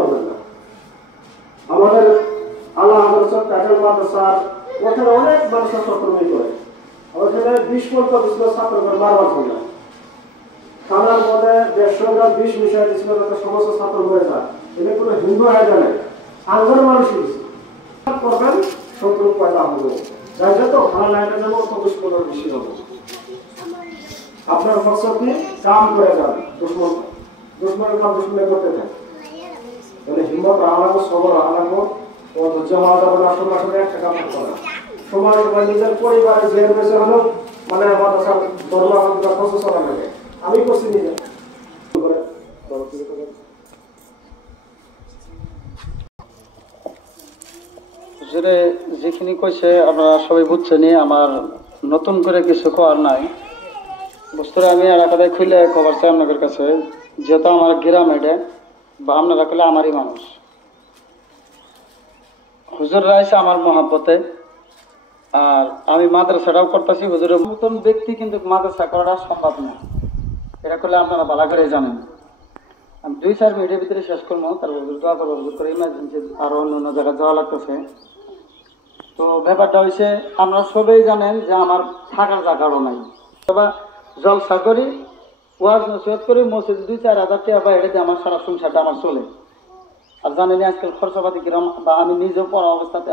পারবেন না। আমাদের আল্লাহ হাজরত কাজল মাদ্রাসার ওখানে অনেক মানুষ সক্রমিত করে, ওখানে 20-25 ছাত্রকে মারবার জন্য থানার মধ্যে 150 গ্রাম 20 মিশাই দিয়েছিল, সমস্ত ছাত্র হয়ে যায়। এটা কোনো হিন্দু আয়োজন নেই, আঙ্গর মানুষই করবেন, শত্রু পয়দা হবে। যাই যত ভালো লাইনে যাবো তত দুশ্মনের বেশি হবে। আপনার মকসদ নিয়ে কাম করে যান, দুশ্মনের কাম দুশ্মনে করতে থাকে। তাহলে হিম্মত আলাদা, সবর আলাদা, ও ধৈর্য হওয়া যাবে না। আসলে একটা কাজ করে সময় নিজের পরিবারে যে রয়েছে হলো মানে আমাদের ধর্ম আপনার খরচ চলা লাগে। আমি করছি নিজে যেখানে কইছে আপনারা সবাই বুঝছেন, আমার নতুন করে কিছু করার নাই। বস্তুটা আমি এলাকাটায় খুলে খবর চাই আপনাদের কাছে, যেহেতু আমার গ্রাম এটা, বা আপনারা করলে আমারই মানুষ। হুজুর রাইছে আমার মহাব্বতে, আর আমি মাদ্রাসাটাও করতেছি হুজুরের মতন ব্যক্তি, কিন্তু মাদ্রাসা করাটা সম্ভব না। এটা করলে আপনারা ভালো করে জানেন। আমি 2-4 মিনিটের ভিতরে শেষ করবো, তারপর হুজুর দোয়া করবো। হুজুর করে ইমার্জেন্সি আরো অন্য জায়গায় যাওয়া লাগতেছে। তো ব্যাপারটা হয়েছে, আমরা সবাই জানেন যে আমার থাকার জায়গাও নাই। তবে জলসা করি, ওয়াজ নসিহত করি, মসজিদে 2-4 হাজার টাকা পাই, এটাতে আমার সারা সংসারটা আমার চলে। আর জানেন আজকাল খরচাপাতি কিরম, বা আমি নিজেও পড়া অবস্থাতে